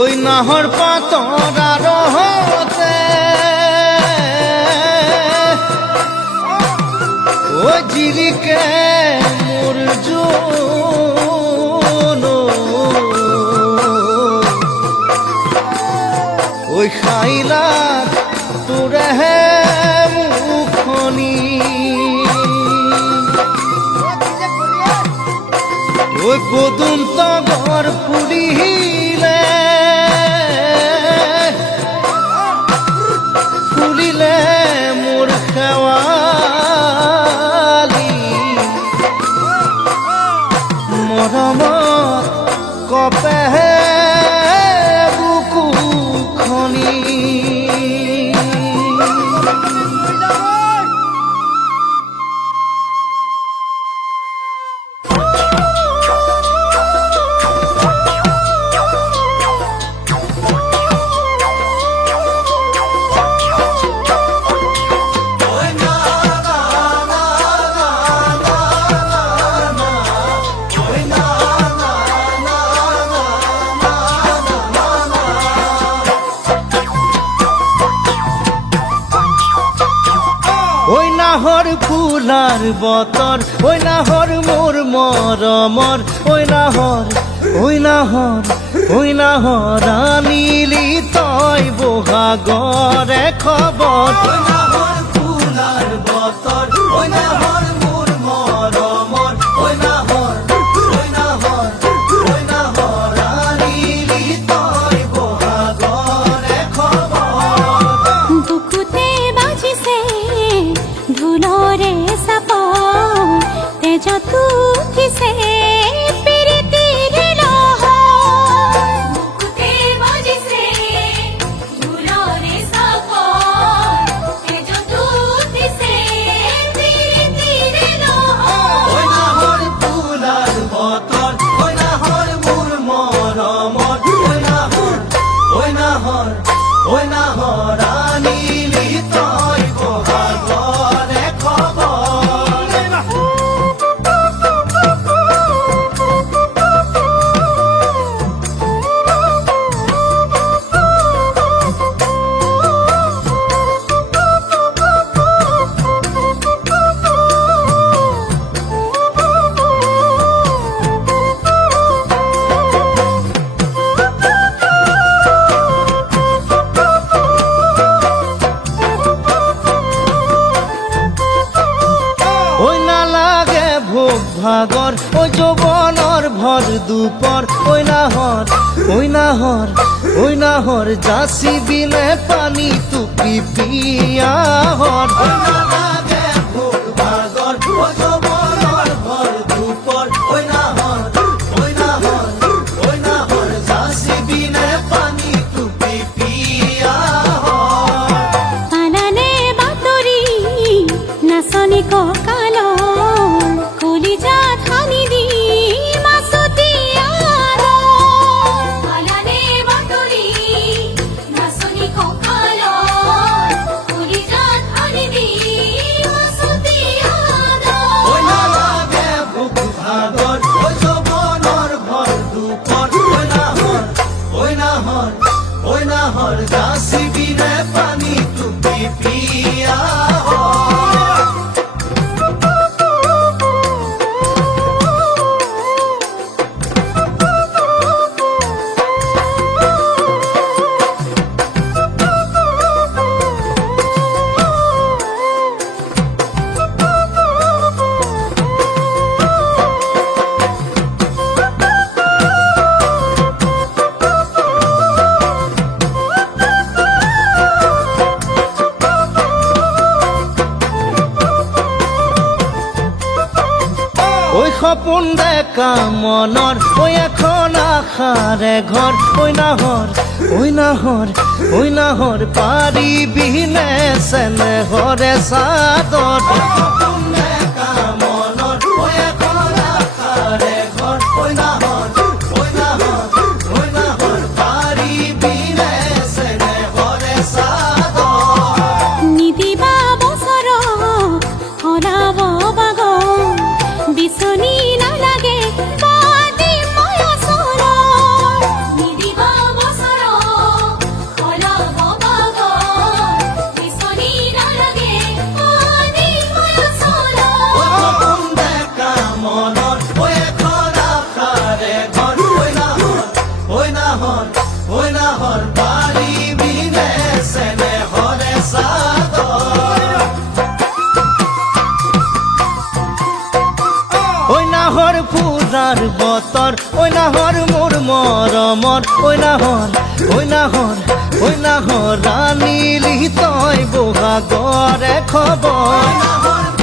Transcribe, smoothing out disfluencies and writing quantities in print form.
ওই নাহর পাতরা রহতে ওই জিরিকে মোর জন ওই খাইলা তোরে হে মুখনি ওই বদুন তগর ফুলিলে ফুলিলে মোর খেৱালি মৰমত কপেহে বুকু খনি ওই নাহর ফুলার বতর ওই নাহর মোর মরমর ওই নাহর ওই নাহর ওই নাহর আনিলি তই বহাগরে খবর ওই নাহর ফুলার বতর ওই নাহর মোর মরমর ওই নাহর ওই নাহর ওই নাহর আনিলি তই বহাগরে খবর বুকুতে বাজিছে ধুলরে সাপ তেজ তুঠিছে পিৰিতিৰ লহ বুকুতে বাজিছে ধুলৰে সাপ তেজ তুঠিছে পিৰিতিৰ লহ ওই নাহর ফুলার বতর ওই নাহর মোর মরমর ওই নাহর ওই নাহর ওই নাহর আনিলি তই বহাগরে খবর ওই না লাগে ভোগ ভাগর ওই যৌবনর ভর দুপর ওই নাহর ওই নাহর ওই নাহর যাসি বিলে পানি তুপি পিয়া হর ওই না লাগে ভোগ ভাগর ওই যৌবনর ভর দুপর ওই নাহর ওই নাহর ওই নাহর যাসি বিলে পানি তুপি পিয়া হর আনানে বাতৰি নাচনি কঁকালৰ কলিজা ঠানি দি মাছতি আনানে বাতৰি নাচনি কঁকালৰ কলিজা ঠানি দি মাছতি ওই না লাগে ভোগ ভাগর ওই যৌবনর ভর দুপর ওই নাহর ওই নাহর ওই নাহর যাসি বিলে পানি তুপি পিয়া হর সপোন দেখা মনৰ ঐ এখন আশাৰে ঘৰ ঐ নাহৰ ঐ নাহৰ ঐ নাহৰ পাৰিবিনে চেনেহৰে চাদৰ সপোন দেখা মনৰ ঐ এখন আশাৰে ঘৰ ঐ নাহৰ ঐ নাহৰ ঐ নাহৰ পাৰিবিনে চেনেহৰে চাদৰ নিদিবা বছৰ হৰাব বাগ বিচনী নালাগে বাদি মই ওচৰ নিদিবা বছৰ হৰাব বাগ বিচনী নালাগে বাদি মই ওচৰ সপোন দেখা মনৰ ঐ এখন আশাৰে ঘৰ ঐ নাহৰ ঐ নাহৰ ঐ নাহৰ পাৰিবিনে চেনেহৰে চাদৰ ঐ নাহৰ ফুৰাৰ বতৰ ঐ নাহৰ মোৰ মৰমৰ ঐ নাহৰ ঐ নাহৰ ঐ নাহৰ ৰাণীলি তই বহাগৰে খবৰ